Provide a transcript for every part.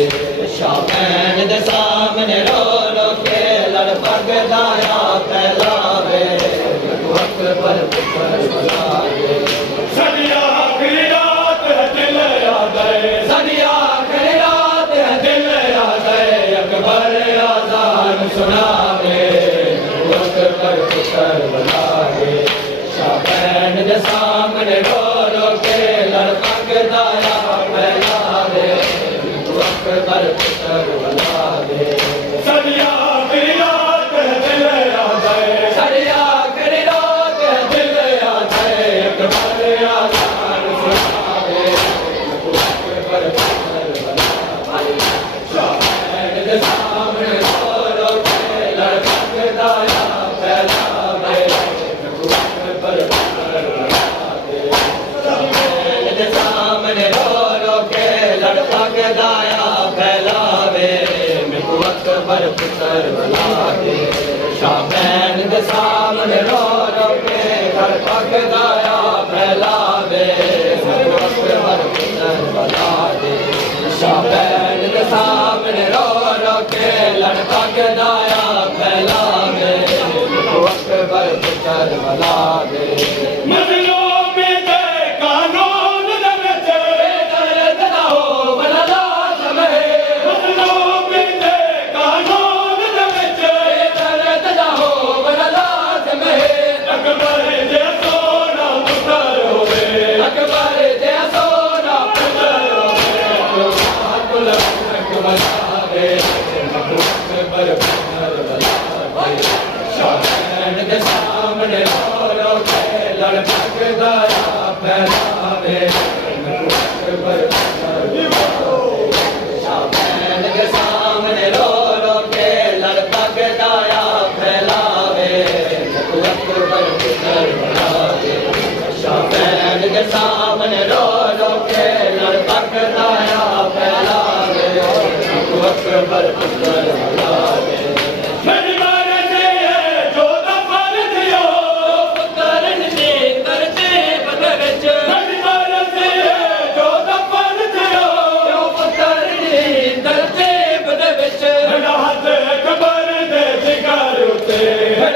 शामैन दे सामने रो रो के लड़ पगदाया फैलावे वक्त पर पुत्र बुलावे सदिया आखिरी रात है दिल याद है सदिया आखिरी रात है दिल याद है अकबर आजान सुनावे वक्त पर पुत्र बुलावे शामैन दे सामने रो रो के लड़ पगदाया फैलावे वक्त पर पुत्र बुलावे सदिया आखिरी रात है दिल याद है सदिया आखिरी रात है दिल याद है अकबर आजान सुनावे वक्त पर पुत्र बुलावे शामैन दे सामने रो रो के लड़ पगदाया फैलावे वक्त पर पुत्र बुलावे शामैन दे सामने रो रो के लड़ पगदाया फैलावे वक्त पर पुत्र बुलावे शामैन दे सामने रो रो के लड़ पगदाया फैलावे वक्त पर पुत्र बुलावे शामैन दे सामने रो रो के लड़ पगदाया फैलावे वक्त पर पुत्र बुलावे मजलूम दे कानून दे विच दर्द ना हो बला लाज़म है मजलूम दे कानून दे विच दर्द ना हो बला लाज़म है अकबर दे सोना पुत्र होवे अकबर दे सोना पुत्र बुलावे वक्त पर पुत्र बुलावे शामैन दे सामने रो रो के लड़ पगदाया फैलावे वक्त पर पुत्र बुलावे शामैन दे सामने रो रो के लड़ पगदाया फैलावे वक्त पर पुत्र बुलावे शामैन दे सामने रो रो के लड़ पगदाया फैलावे वक्त पर पुत्र बुलावे मेरी मारे से जो दफन थियो पुत्र ने करते बदरच मेरी मारे से जो दफन थियो पुत्र ने करते बदरच राहत अकबर दे जिगर उते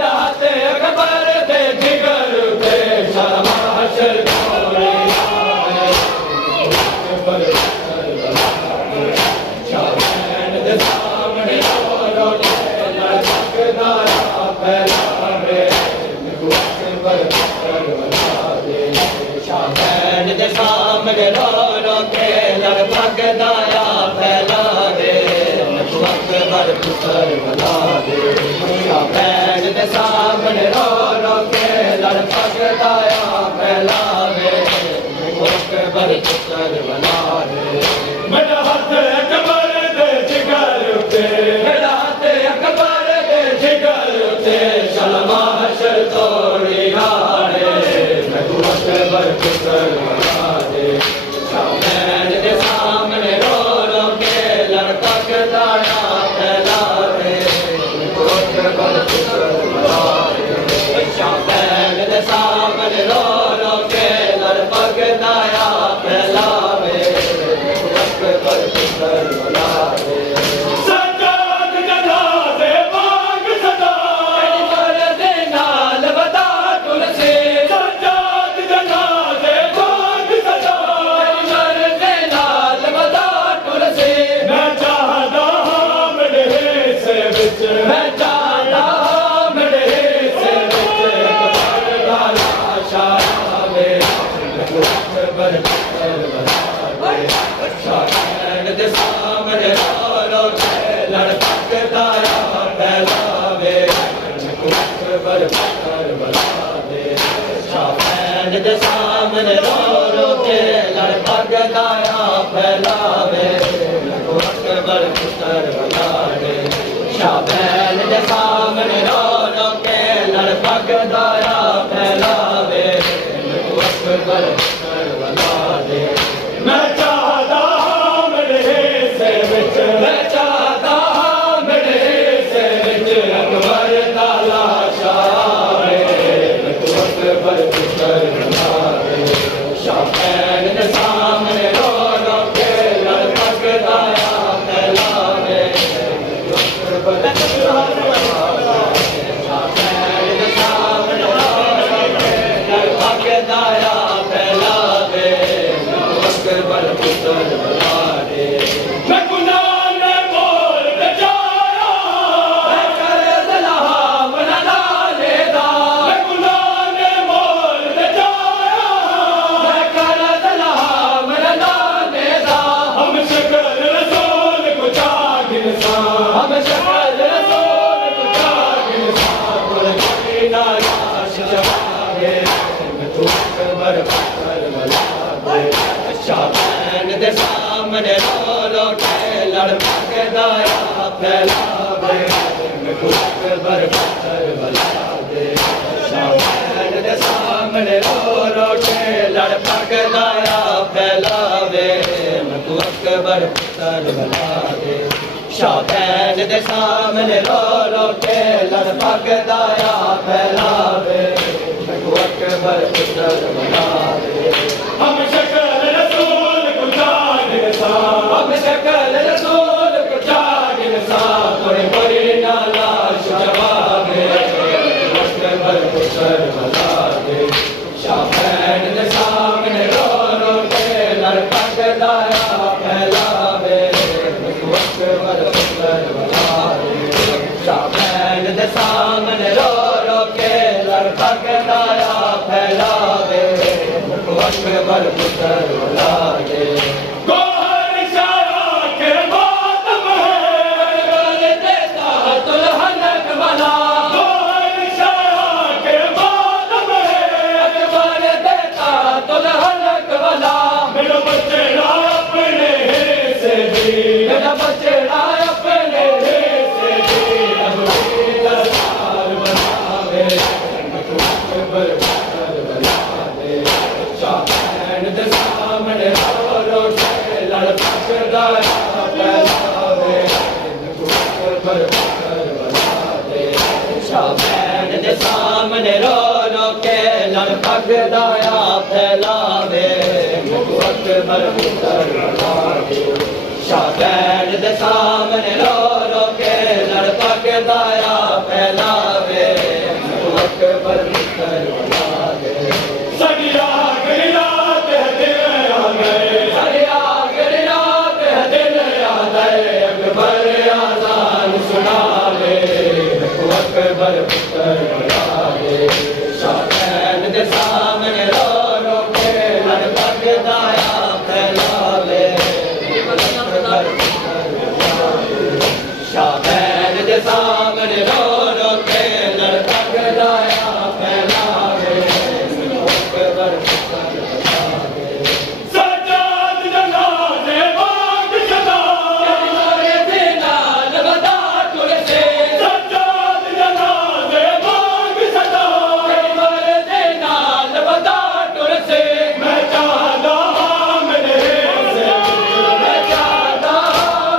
रात अकबर दे जिगर ते शर्माशर तोड़े पर शामैन दे सामने रो रो के लड़ पगदाया फैलावे वक्त पर पुत्र बुलावे शामैन दे सामने रो रो के लड़ पगदाया फैलावे वक्त पर पुत्र बुलावे शामैन दे सामने रो रो के लड़ पगदाया फैलावे वक्त पर पुत्र बुलावे मेरा हाथ अकबर दे जिगर उते रात अकबर दे जिगर ते शर्माशर तोड़ी हारे वक्त पर पुत्र बुलावे शामैन दे सामने रो रो के लड़ पगदाया फैलावे वक्त पर पुत्र बुलावे शामैन दे सामने रो रो के लड़ पगदाया फैलावे वक्त पर पुत्र बुलावे सजाद जनाज़े बाग सदा नाल बता तुलसी सजाद जनाज़े बाग सदा नाल बता तुलसी मैं चाहता हां मेरे हिस्से विच मैं चाहता मेरे से शामे वक्त पर पुत्र बुलावे शामैन दे सामने रो रो के लड़ पगदाया फैलावे वक्त पर पुत्र बुलावे शामैन दे सामने रो रो के लड़ पगदाया फैलावे वक्त पर पुत्र बुलावे शामैन दे सामने रो रो के लड़ पगदाया फैलावे वक्त पर पुत्र बुलावे मैं चाहता हां मेरे हिस्से विच मैं चाहता मेरे से विच अकबर दा लाशा वक्त पर पुत्र बुलावे शामैन दे सामने रो रो के लड़ पगदाया अकबर पुत्र बना दे। मैं गुनाह ने बोल बचाया, मैं कर दलहा बना डालेगा। मैं गुनाह ने बोल बचाया, मैं कर दलहा बना डालेगा। हम शक्ल रसूल को चाक इंसान, हम शक्ल रसूल को चाक इंसान, कोई ना लाश जवागे। मैं तू अकबर पुत्र बना दे। शाबैन दे सामने रो रो के लड़ के दाया फैलावे। मैं तू अकबर पुत्र बना दे। शाबैन दे सामने रो रो के लड़ के दाया फैलावे। मैं तू अकबर पुत्र बना दे। शाबैन दे सामने रो रो के लड़ के दाया फैलावे। मैं तू अकबर पुत्र बना दे। हम शक्ल रसूल को चाक इंसान, अब शक्ल रसूल को चाक इंसान, कोई कोई ना लाश जवाबे। अकबर पुत्र बना दे। शाबैन दे सामने रो रो के लड़का के दाया फैलावे। तू अकबर पुत्र बना दे। शाबैन दे सामने रो रो के लड़का के दाया फैलावे। तू अकबर पुत्र बना दे। गोहर शाया के मातम है, अकबर देता दुल्हन वाला। गोहर शाया के मातम है, अकबर देता दुल्हन वाला। मेरा बचड़ा अपने से भी, मेरा बचड़ा अपने से भी अबू दरबार बनावे। तू अकबर पुत्र बना दे। शाबैन दे सामने रो रो के लड़ के दाया फैलावे। तू अकबर पुत्र बना दे। शाबैन दे सामने रो रो के लड़ के दाया फैलावे। तू अकबर पुत्र बना दे। शाबैन दे सामने रो रो के लड़ के दाया फैलावे। तू अकबर पुत्र बना दे। सगिया गिरा ते दिल आ गए, हरिया गिरिया पे दिल याद है। अकबर आजान सुना ले। तू अकबर पुत्र बना दे। शाबैन दे सामने रो रो के लड़ के दाया फैलावे। अकबर पुत्र बना दे। शाबैन दे सामने रो रो के लड़ के दाया फैलावे। अकबर पुत्र बना दे। सजाद जनाजे बाग सदा, मोरे बिना लबदा तुलसे। सजाद जनाजे बाग सदा, मोरे बिना लबदा तुलसे। मैं चाहता मेरे से, मैं चाहता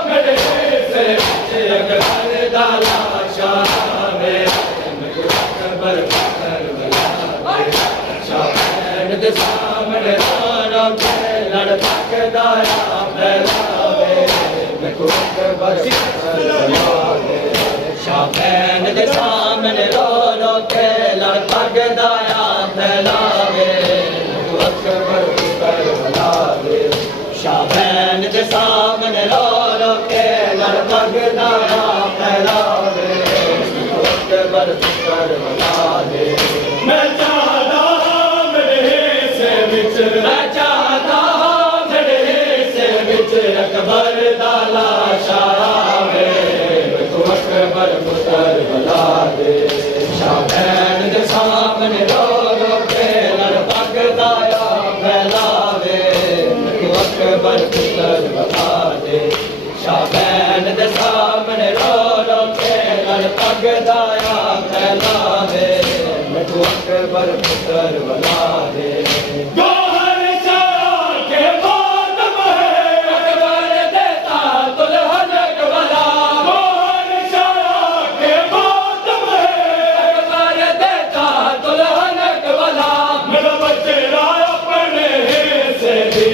मेरे से अकबर दाला शाह में। अकबर पुत्र बना दे। शाबैन दे सामने रो के लड़ के दाया फैलावे। तू अकबर पुत्र बना दे। शाबैन दे सामने रो रो के लड़ के दाया फैलावे। तू अकबर पुत्र बना दे। शाबैन दे सामने रो रो के लड़ के दाया फैलावे। तू अकबर पुत्र बना दे। मैं चाहता मेरे से विच, मैं चाहता मेरे से विच अकबर दाला शाह में। तू अकबर पुत्र बना दे। शाबैन दे सामने रो रो के लड़ के दाया फैलावे। तू अकबर पुत्र बना दे। शाबैन दे सामने रो रो के लड़ के दाया फैलावे। तू अकबर पुत्र बना दे। गोहर शाया के मातम है, अकबर देता दुल्हन वाला। गोहर शाया के मातम है, अकबर देता दुल्हन वाला। मेरा बचड़ा अपने से भी,